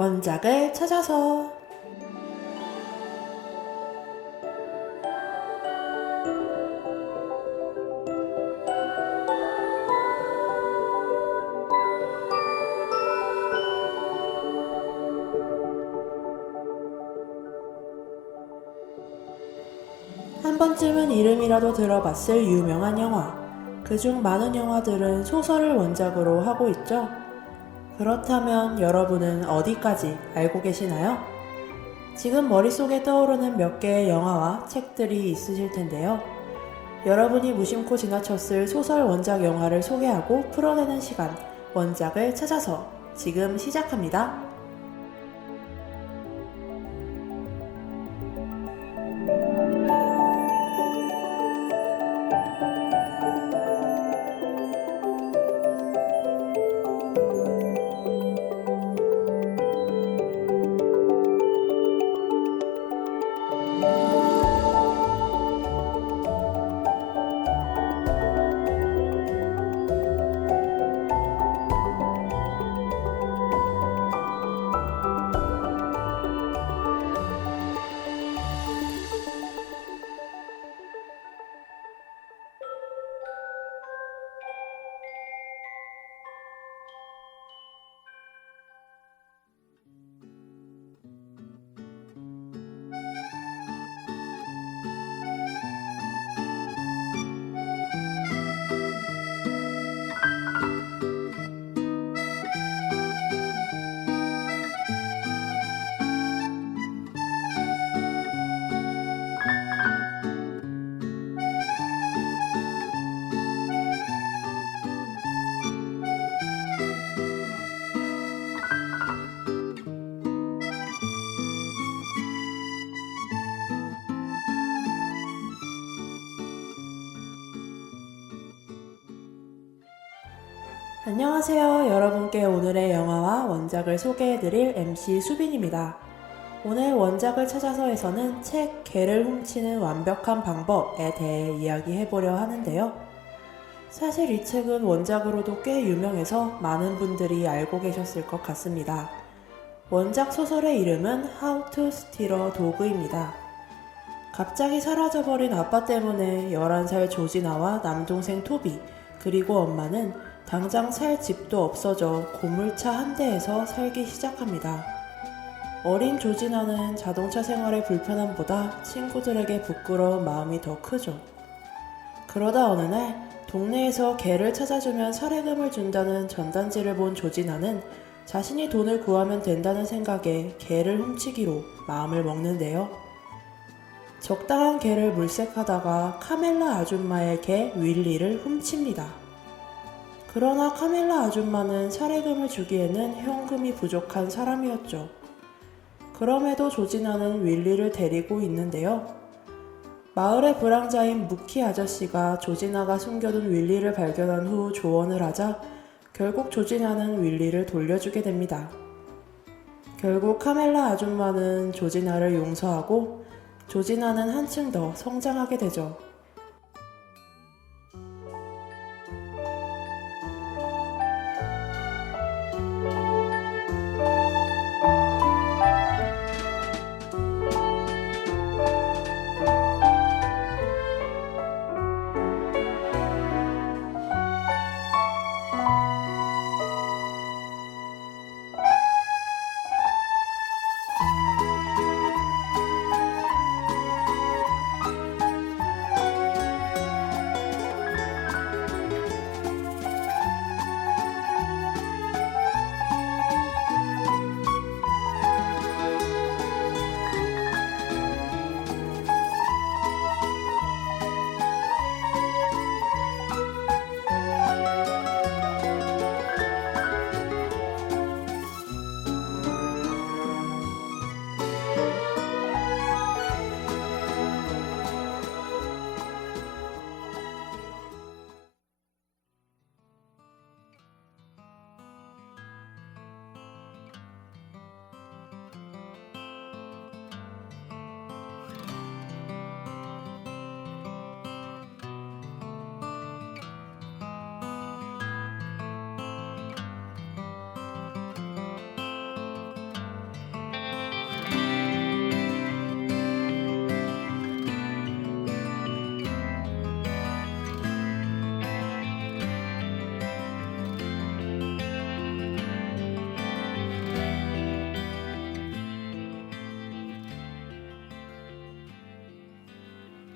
원작을 찾아서. 한 번쯤은 이름이라도 들어봤을 유명한 영화. 그중 많은 영화들은 소설을 원작으로 하고 있죠. 그렇다면 여러분은 어디까지 알고 계시나요? 지금 머릿속에 떠오르는 몇 개의 영화와 책들이 있으실 텐데요. 여러분이 무심코 지나쳤을 소설 원작 영화를 소개하고 풀어내는 시간, 원작을 찾아서 지금 시작합니다. 안녕하세요. 여러분께 오늘의 영화와 원작을 소개해드릴 MC 수빈입니다. 오늘 원작을 찾아서에서는 책 개를 훔치는 완벽한 방법에 대해 이야기해보려 하는데요. 사실 이 책은 원작으로도 꽤 유명해서 많은 분들이 알고 계셨을 것 같습니다. 원작 소설의 이름은 How to Steal a Dog입니다. 갑자기 사라져버린 아빠 때문에 11살 조지나와 남동생 토비, 그리고 엄마는 당장 살 집도 없어져 고물차 한 대에서 살기 시작합니다. 어린 조지나는 자동차 생활의 불편함보다 친구들에게 부끄러운 마음이 더 크죠. 그러다 어느 날 동네에서 개를 찾아주면 살해금을 준다는 전단지를 본 조지나는 자신이 돈을 구하면 된다는 생각에 개를 훔치기로 마음을 먹는데요. 적당한 개를 물색하다가 카멜라 아줌마의 개 윌리를 훔칩니다. 그러나 카멜라 아줌마는 살해금을 주기에는 현금이 부족한 사람이었죠. 그럼에도 조지나는 윌리를 데리고 있는데요. 마을의 불황자인 무키 아저씨가 조지나가 숨겨둔 윌리를 발견한 후 조언을 하자 결국 조지나는 윌리를 돌려주게 됩니다. 결국 카멜라 아줌마는 조지나를 용서하고 조지나는 한층 더 성장하게 되죠.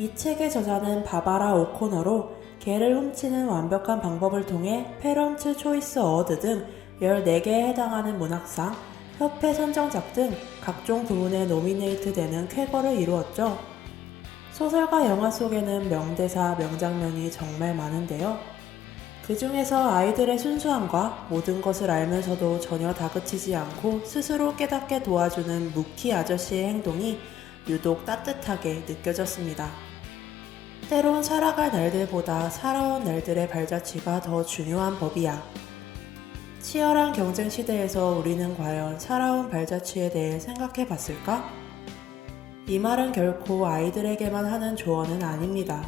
이 책의 저자는 바바라 오코너로 개를 훔치는 완벽한 방법을 통해 페런츠 초이스 어워드 등 14개에 해당하는 문학상, 협회 선정작 등 각종 부문에 노미네이트 되는 쾌거를 이루었죠. 소설과 영화 속에는 명대사, 명장면이 정말 많은데요. 그 중에서 아이들의 순수함과 모든 것을 알면서도 전혀 다그치지 않고 스스로 깨닫게 도와주는 무키 아저씨의 행동이 유독 따뜻하게 느껴졌습니다. 때론 살아갈 날들보다 살아온 날들의 발자취가 더 중요한 법이야. 치열한 경쟁 시대에서 우리는 과연 살아온 발자취에 대해 생각해 봤을까? 이 말은 결코 아이들에게만 하는 조언은 아닙니다.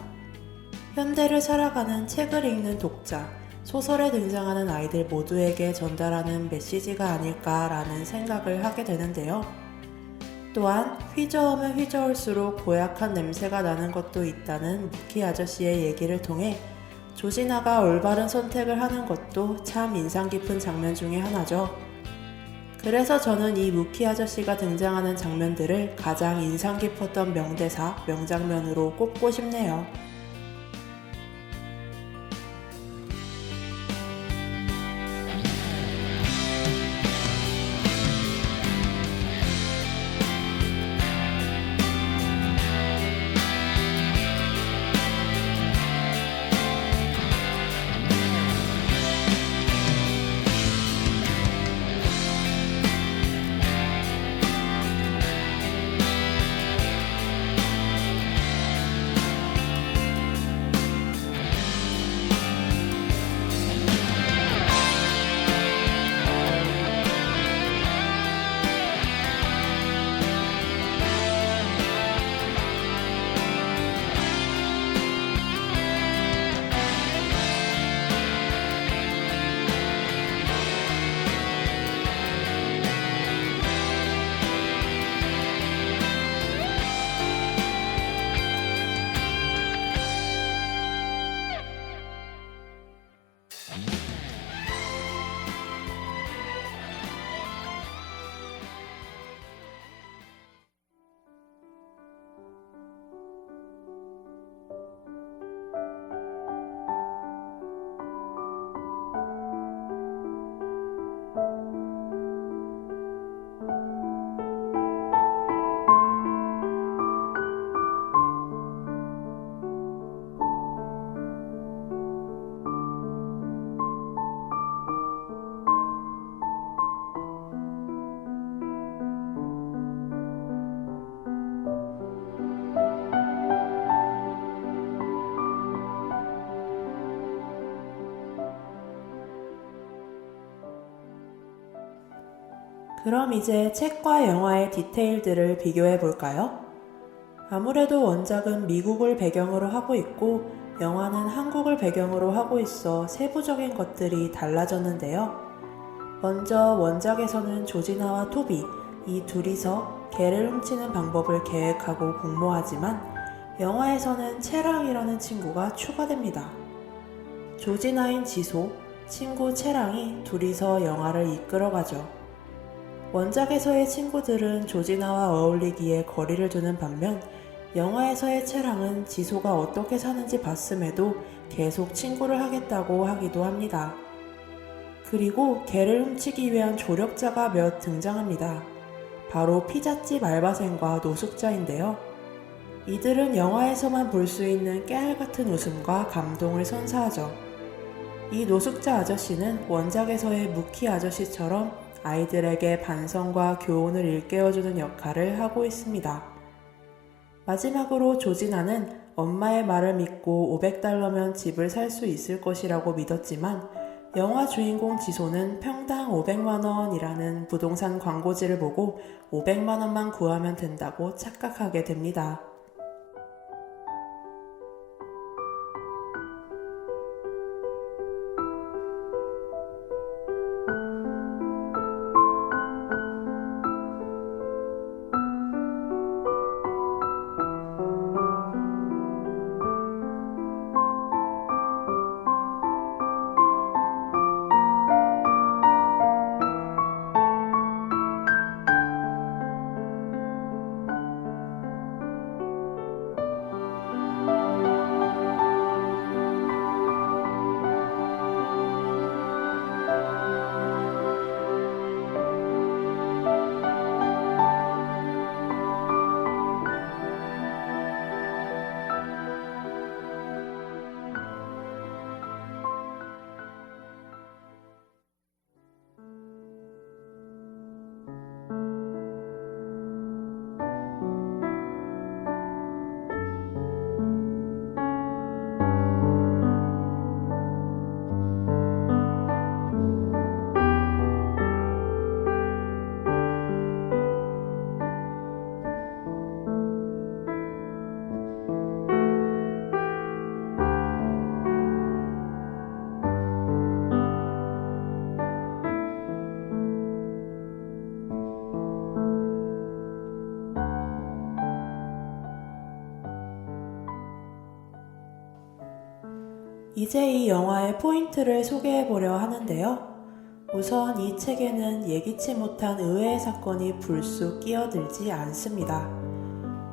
현대를 살아가는 책을 읽는 독자, 소설에 등장하는 아이들 모두에게 전달하는 메시지가 아닐까라는 생각을 하게 되는데요. 또한 휘저으면 휘저을수록 고약한 냄새가 나는 것도 있다는 무키 아저씨의 얘기를 통해 조지나가 올바른 선택을 하는 것도 참 인상 깊은 장면 중에 하나죠. 그래서 저는 이 무키 아저씨가 등장하는 장면들을 가장 인상 깊었던 명대사, 명장면으로 꼽고 싶네요. 그럼 이제 책과 영화의 디테일들을 비교해 볼까요? 아무래도 원작은 미국을 배경으로 하고 있고 영화는 한국을 배경으로 하고 있어 세부적인 것들이 달라졌는데요. 먼저 원작에서는 조지나와 토비, 이 둘이서 개를 훔치는 방법을 계획하고 공모하지만 영화에서는 채랑이라는 친구가 추가됩니다. 조지나인 지소, 친구 채랑이 둘이서 영화를 이끌어가죠. 원작에서의 친구들은 조지나와 어울리기에 거리를 두는 반면 영화에서의 채랑은 지소가 어떻게 사는지 봤음에도 계속 친구를 하겠다고 하기도 합니다. 그리고 개를 훔치기 위한 조력자가 몇 등장합니다. 바로 피자집 알바생과 노숙자인데요. 이들은 영화에서만 볼 수 있는 깨알같은 웃음과 감동을 선사하죠. 이 노숙자 아저씨는 원작에서의 무키 아저씨처럼 아이들에게 반성과 교훈을 일깨워주는 역할을 하고 있습니다. 마지막으로 조지나는 엄마의 말을 믿고 $500면 집을 살 수 있을 것이라고 믿었지만 영화 주인공 지소는 평당 500만 원이라는 부동산 광고지를 보고 500만 원만 구하면 된다고 착각하게 됩니다. 이제 이 영화의 포인트를 소개해보려 하는데요. 우선 이 책에는 예기치 못한 의외의 사건이 불쑥 끼어들지 않습니다.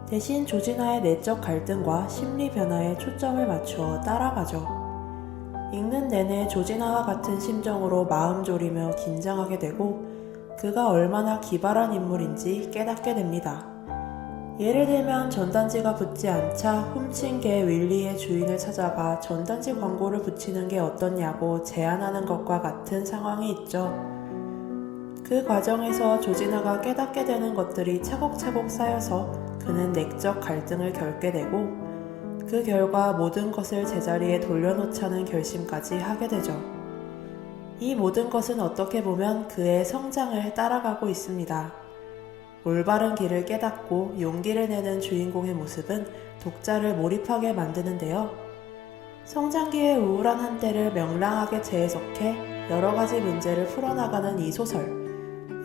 대신 조지나의 내적 갈등과 심리 변화에 초점을 맞추어 따라가죠. 읽는 내내 조지나와 같은 심정으로 마음 졸이며 긴장하게 되고 그가 얼마나 기발한 인물인지 깨닫게 됩니다. 예를 들면 전단지가 붙지 않자 훔친 개 윌리의 주인을 찾아가 전단지 광고를 붙이는 게 어떻냐고 제안하는 것과 같은 상황이 있죠. 그 과정에서 조지나가 깨닫게 되는 것들이 차곡차곡 쌓여서 그는 내적 갈등을 겪게 되고 그 결과 모든 것을 제자리에 돌려놓자는 결심까지 하게 되죠. 이 모든 것은 어떻게 보면 그의 성장을 따라가고 있습니다. 올바른 길을 깨닫고 용기를 내는 주인공의 모습은 독자를 몰입하게 만드는데요. 성장기의 우울한 한때를 명랑하게 재해석해 여러 가지 문제를 풀어나가는 이 소설.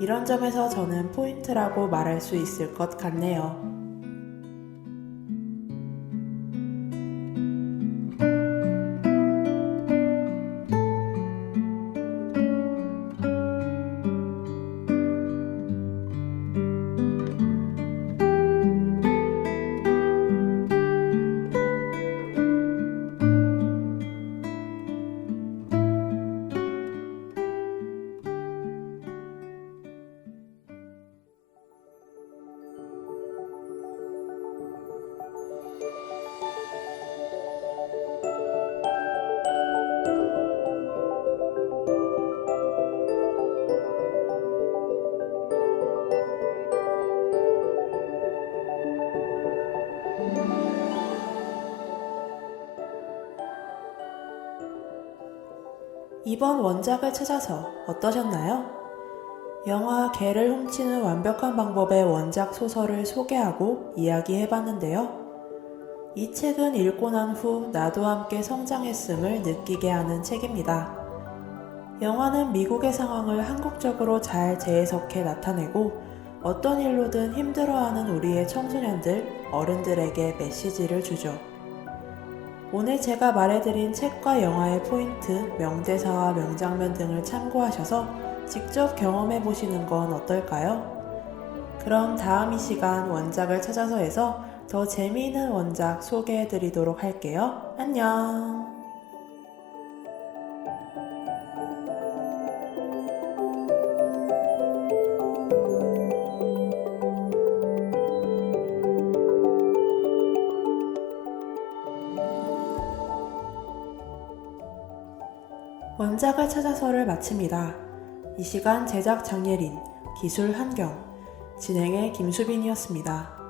이런 점에서 저는 포인트라고 말할 수 있을 것 같네요. 이번 원작을 찾아서 어떠셨나요? 영화 개를 훔치는 완벽한 방법의 원작 소설을 소개하고 이야기해봤는데요. 이 책은 읽고 난 후 나도 함께 성장했음을 느끼게 하는 책입니다. 영화는 미국의 상황을 한국적으로 잘 재해석해 나타내고 어떤 일로든 힘들어하는 우리의 청소년들, 어른들에게 메시지를 주죠. 오늘 제가 말해드린 책과 영화의 포인트, 명대사와 명장면 등을 참고하셔서 직접 경험해보시는 건 어떨까요? 그럼 다음 이 시간 원작을 찾아서에서 더 재미있는 원작 소개해드리도록 할게요. 안녕! 원작을 찾아서를 마칩니다. 이 시간 제작 장예린, 기술 한경, 진행의 김수빈이었습니다.